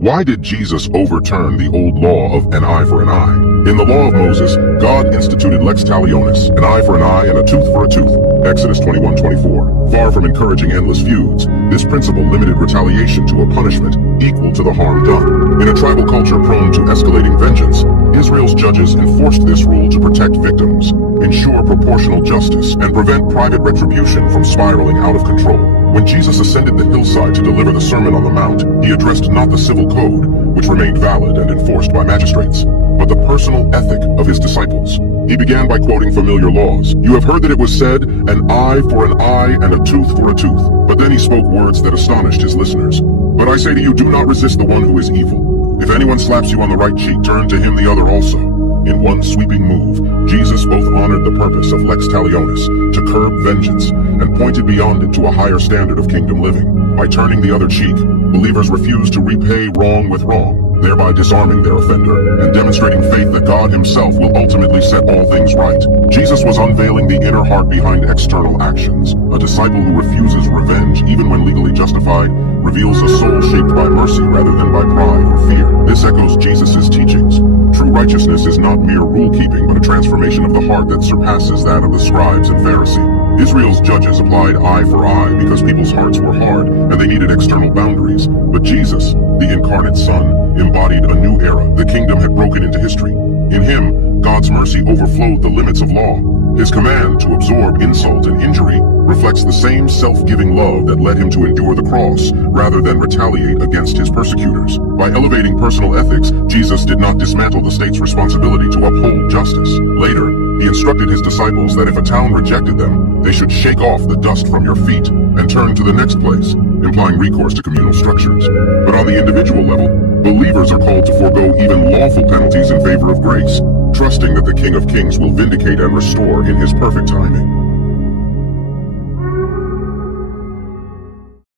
Why did Jesus overturn the old law of an eye for an eye? In the law of Moses, God instituted lex talionis, an eye for an eye and a tooth for a tooth. Exodus 21:24. Far from encouraging endless feuds, this principle limited retaliation to a punishment equal to the harm done. In a tribal culture prone to escalating vengeance, Israel's judges enforced this rule to protect victims, ensure proportional justice, and prevent private retribution from spiraling out of control. When Jesus ascended the hillside to deliver the Sermon on the Mount, he addressed not the civil code, which remained valid and enforced by magistrates, but the personal ethic of his disciples. He began by quoting familiar laws. You have heard that it was said, an eye for an eye and a tooth for a tooth. But then he spoke words that astonished his listeners. But I say to you, do not resist the one who is evil. If anyone slaps you on the right cheek, turn to him the other also. In one sweeping move, Jesus both honored the purpose of lex talionis, to curb vengeance, and pointed beyond it to a higher standard of kingdom living. By turning the other cheek, believers refuse to repay wrong with wrong, thereby disarming their offender and demonstrating faith that God himself will ultimately set all things right. Jesus was unveiling the inner heart behind external actions. A disciple who refuses revenge, even when legally justified, reveals a soul shaped by mercy rather than by pride or fear. This echoes Jesus' teachings. True righteousness is not mere rule-keeping, but a transformation of the heart that surpasses that of the scribes and Pharisees. Israel's judges applied eye for eye because people's hearts were hard and they needed external boundaries. But Jesus, the incarnate Son, embodied a new era. The kingdom had broken into history. In him, God's mercy overflowed the limits of law. His command to absorb insult and injury reflects the same self-giving love that led him to endure the cross, rather than retaliate against his persecutors. By elevating personal ethics, Jesus did not dismantle the state's responsibility to uphold justice. Later, he instructed his disciples that if a town rejected them, they should shake off the dust from your feet and turn to the next place, implying recourse to communal structures. But on the individual level, believers are called to forego even lawful penalties in favor of grace, trusting that the King of Kings will vindicate and restore in his perfect timing.